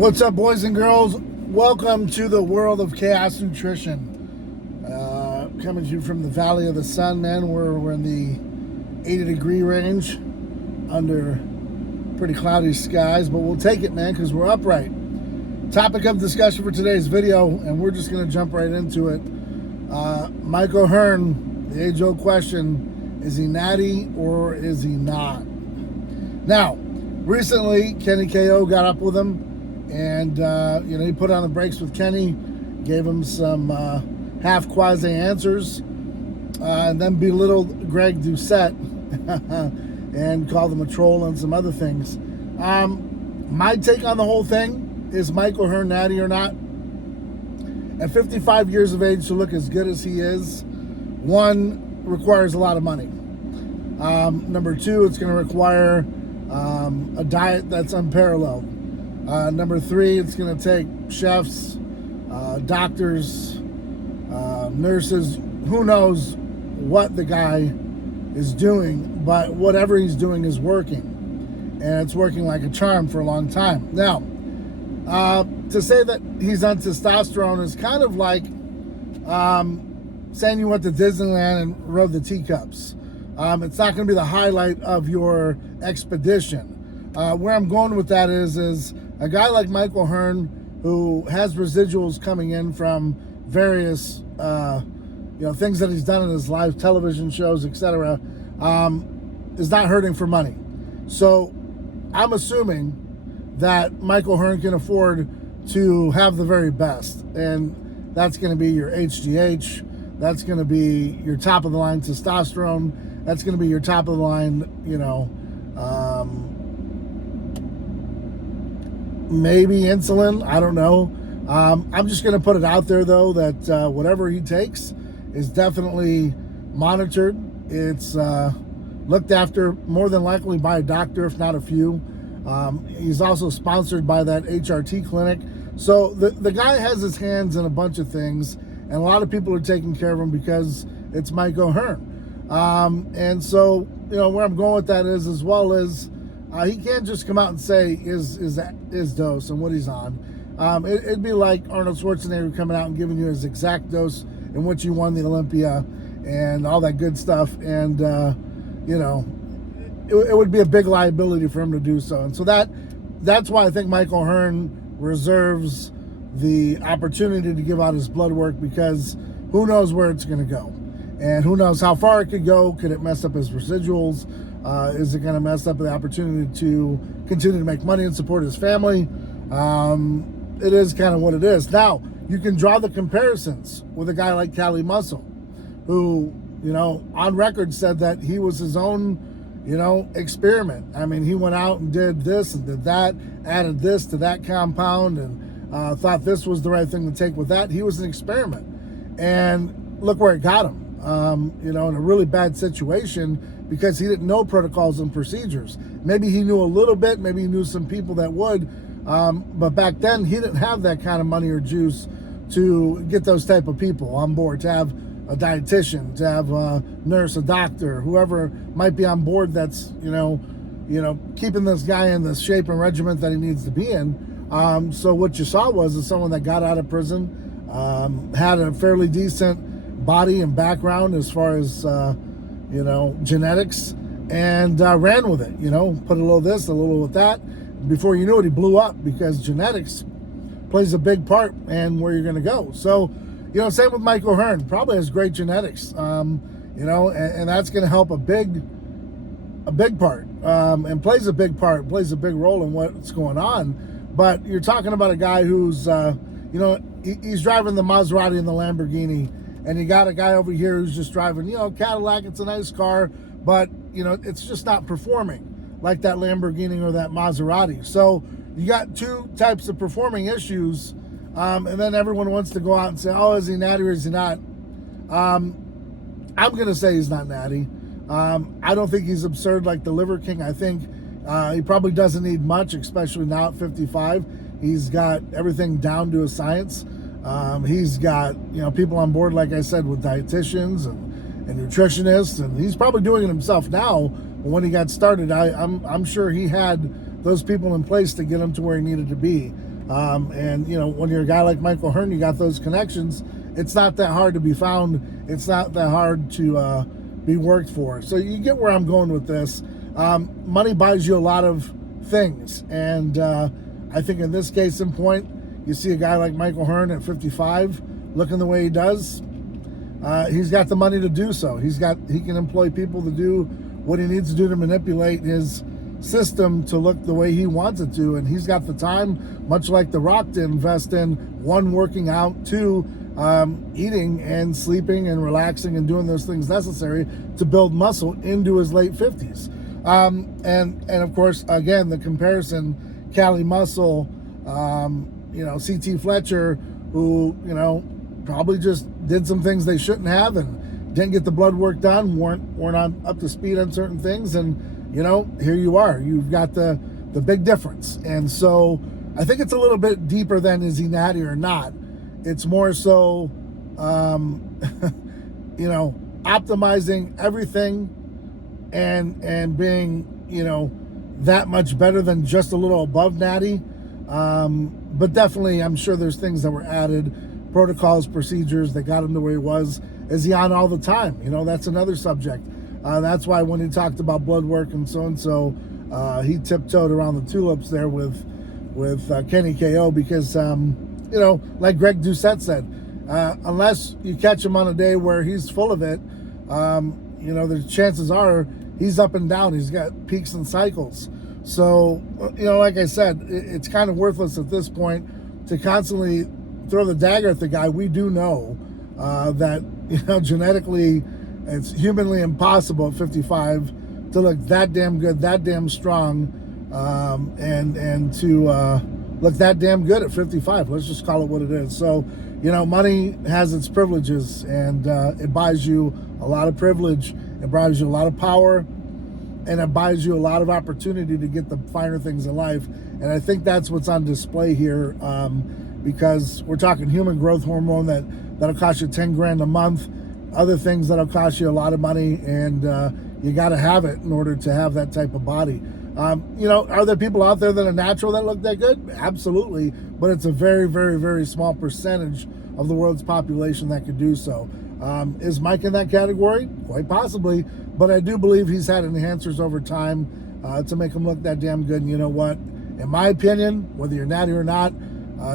What's up, boys and girls? Welcome to the world of chaos nutrition. Coming to you from the Valley of the Sun, man. We're in the 80-degree range under pretty cloudy skies, but we'll take it, man, because we're upright. Topic of discussion for today's video, and we're just going to jump right into it. Mike Ohearn, the age-old question, is he natty or is he not? Now, recently, Kenny KO got up with him, and he put on the brakes with Kenny, gave him some half quasi answers, and then belittled Greg Doucette and called him a troll and some other things. My take on the whole thing is Mike Ohearn natty or not. At 55 years of age, to look as good as he is, one, requires a lot of money. Number two, it's going to require a diet that's unparalleled. Number three, it's going to take chefs, doctors, nurses, who knows what the guy is doing, but whatever he's doing is working. And it's working like a charm for a long time. Now, to say that he's on testosterone is kind of like saying you went to Disneyland and rode the teacups. It's not going to be the highlight of your expedition. Where I'm going with that is a guy like Mike Ohearn, who has residuals coming in from various things that he's done in his life, television shows, etc., is not hurting for money. So I'm assuming that Mike Ohearn can afford to have the very best, and that's going to be your HGH, that's going to be your top of the line testosterone, that's going to be your top of the line, maybe insulin, I don't know. I'm just going to put it out there, though, that whatever he takes is definitely monitored. It's looked after more than likely by a doctor, if not a few. He's also sponsored by that HRT clinic. So the guy has his hands in a bunch of things, and a lot of people are taking care of him because it's Mike Ohearn. And so, where I'm going with that is, as well as he can't just come out and say his dose and what he's on. It'd be like Arnold Schwarzenegger coming out and giving you his exact dose in which you won the Olympia and all that good stuff. And, it would be a big liability for him to do so. And so that's why I think Mike Ohearn reserves the opportunity to give out his blood work, because who knows where it's going to go. And who knows how far it could go. Could it mess up his residuals? Is it going to mess up the opportunity to continue to make money and support his family? It is kind of what it is. Now, you can draw the comparisons with a guy like Cali Muscle, who, on record said that he was his own, experiment. I mean, he went out and did this and did that, added this to that compound, and thought this was the right thing to take with that. He was an experiment. And look where it got him, in a really bad situation, because he didn't know protocols and procedures. Maybe he knew a little bit, maybe he knew some people that would, but back then he didn't have that kind of money or juice to get those type of people on board, to have a dietitian, to have a nurse, a doctor, whoever might be on board that's, keeping this guy in the shape and regiment that he needs to be in. So what you saw was someone that got out of prison, had a fairly decent body and background as far as, genetics, and ran with it, put a little this, a little with that. Before you knew it, he blew up, because genetics plays a big part in where you're going to go. So, same with Mike Ohearn, probably has great genetics, and that's going to help a big part, and plays a big part, plays a big role in what's going on. But you're talking about a guy who's, he's driving the Maserati and the Lamborghini, and you got a guy over here who's just driving, Cadillac. It's a nice car, but, it's just not performing like that Lamborghini or that Maserati. So you got two types of performing issues, and then everyone wants to go out and say, oh, is he natty or is he not? I'm going to say he's not natty. I don't think he's absurd like the Liver King. I think he probably doesn't need much, especially now at 55. He's got everything down to a science. He's got, people on board, like I said, with dietitians and nutritionists, and he's probably doing it himself now. But when he got started, I'm sure he had those people in place to get him to where he needed to be. And, you know, when you're a guy like Michael Ohearn, you got those connections. It's not that hard to be found. It's not that hard to be worked for. So you get where I'm going with this. Money buys you a lot of things. And I think in this case in point, you see a guy like Michael Ohearn at 55 looking the way he does. He's got the money to do so. He can employ people to do what he needs to do to manipulate his system to look the way he wants it to, and he's got the time, much like The Rock, to invest in, one, working out, two, eating and sleeping and relaxing and doing those things necessary to build muscle into his late 50s. And of course, again, the comparison, Cali Muscle, you know, CT Fletcher, who, you know, probably just did some things they shouldn't have and didn't get the blood work done, weren't on up to speed on certain things, and you know, here you are. You've got the big difference. And so I think it's a little bit deeper than is he natty or not. It's more so, you know, optimizing everything and being, you know, that much better than just a little above natty. But definitely, I'm sure there's things that were added, protocols, procedures that got him to where he was. Is he on all the time? You know, that's another subject. That's why when he talked about blood work and so, he tiptoed around the tulips there with Kenny KO because, you know, like Greg Doucette said, unless you catch him on a day where he's full of it, you know, the chances are he's up and down. He's got peaks and cycles. So, you know, like I said, it's kind of worthless at this point to constantly throw the dagger at the guy. We do know that, you know, genetically, it's humanly impossible at 55 to look that damn good, that damn strong, and to look that damn good at 55. Let's just call it what it is. So, you know, money has its privileges, and it buys you a lot of privilege. It buys you a lot of power, and it buys you a lot of opportunity to get the finer things in life. And I think that's what's on display here, because we're talking human growth hormone that'll cost you 10 grand a month. Other things that'll cost you a lot of money, and you got to have it in order to have that type of body. You know, are there people out there that are natural that look that good? Absolutely, but it's a very, very, very small percentage of the world's population that could do so. Is Mike in that category? Quite possibly, but I do believe he's had enhancers over time to make him look that damn good. And you know what? In my opinion, whether you're natty or not,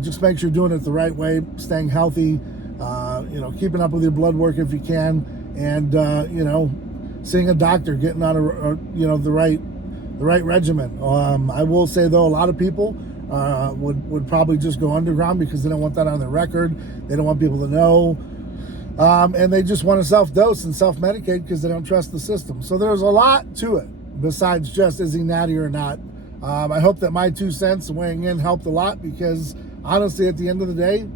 just make sure you're doing it the right way, staying healthy, you know, keeping up with your blood work if you can, and you know, seeing a doctor, getting on you know, the right regimen. I will say though, a lot of people would probably just go underground because they don't want that on their record. They don't want people to know, and they just want to self-dose and self-medicate because they don't trust the system. So there's a lot to it besides just is he natty or not. I hope that my 2 cents weighing in helped a lot, because honestly, at the end of the day,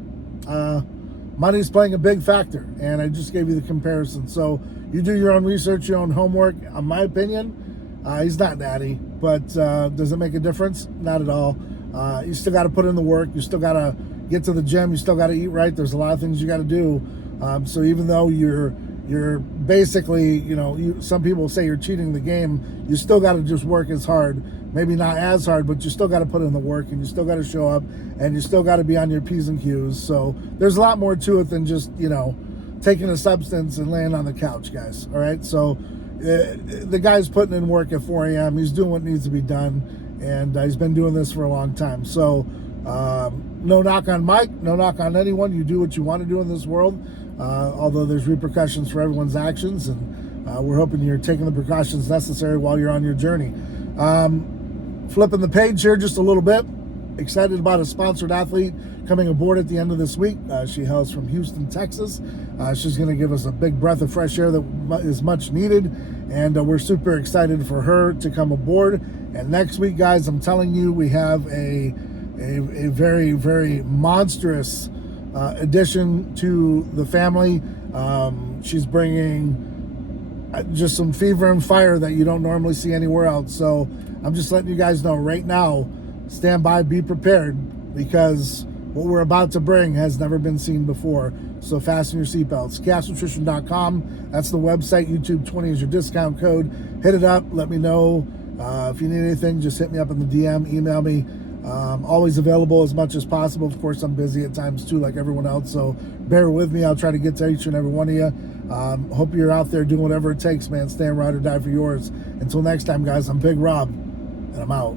money's playing a big factor, and I just gave you the comparison. So you do your own research, your own homework. In my opinion, he's not natty, but does it make a difference? Not at all. You still got to put in the work. You still got to get to the gym. You still got to eat right. There's a lot of things you got to do. So even though you're basically, you know, some people say you're cheating the game, you still got to just work as hard. Maybe not as hard, but you still got to put in the work, and you still got to show up, and you still got to be on your P's and Q's. So there's a lot more to it than just, you know, taking a substance and laying on the couch, guys. All right. So the guy's putting in work at 4 a.m. He's doing what needs to be done, and he's been doing this for a long time. So no knock on Mike, no knock on anyone. You do what you want to do in this world, although there's repercussions for everyone's actions, and we're hoping you're taking the precautions necessary while you're on your journey. Flipping the page here just a little bit. Excited about a sponsored athlete coming aboard at the end of this week. She hails from Houston, Texas. She's going to give us a big breath of fresh air that is much needed, and we're super excited for her to come aboard. And next week, guys, I'm telling you, we have a very, very monstrous addition to the family. She's bringing just some fever and fire that you don't normally see anywhere else. So I'm just letting you guys know right now, stand by, be prepared, because what we're about to bring has never been seen before. So fasten your seatbelts. ChaosNutrition.com, that's the website. YouTube 20 is your discount code. Hit it up. Let me know if you need anything. Just hit me up in the DM, email me. Always available as much as possible. Of course, I'm busy at times too, like everyone else, so bear with me. I'll try to get to each and every one of you. Hope you're out there doing whatever it takes, man. Stand ride or die for yours. Until next time, guys, I'm Big Rob, and I'm out.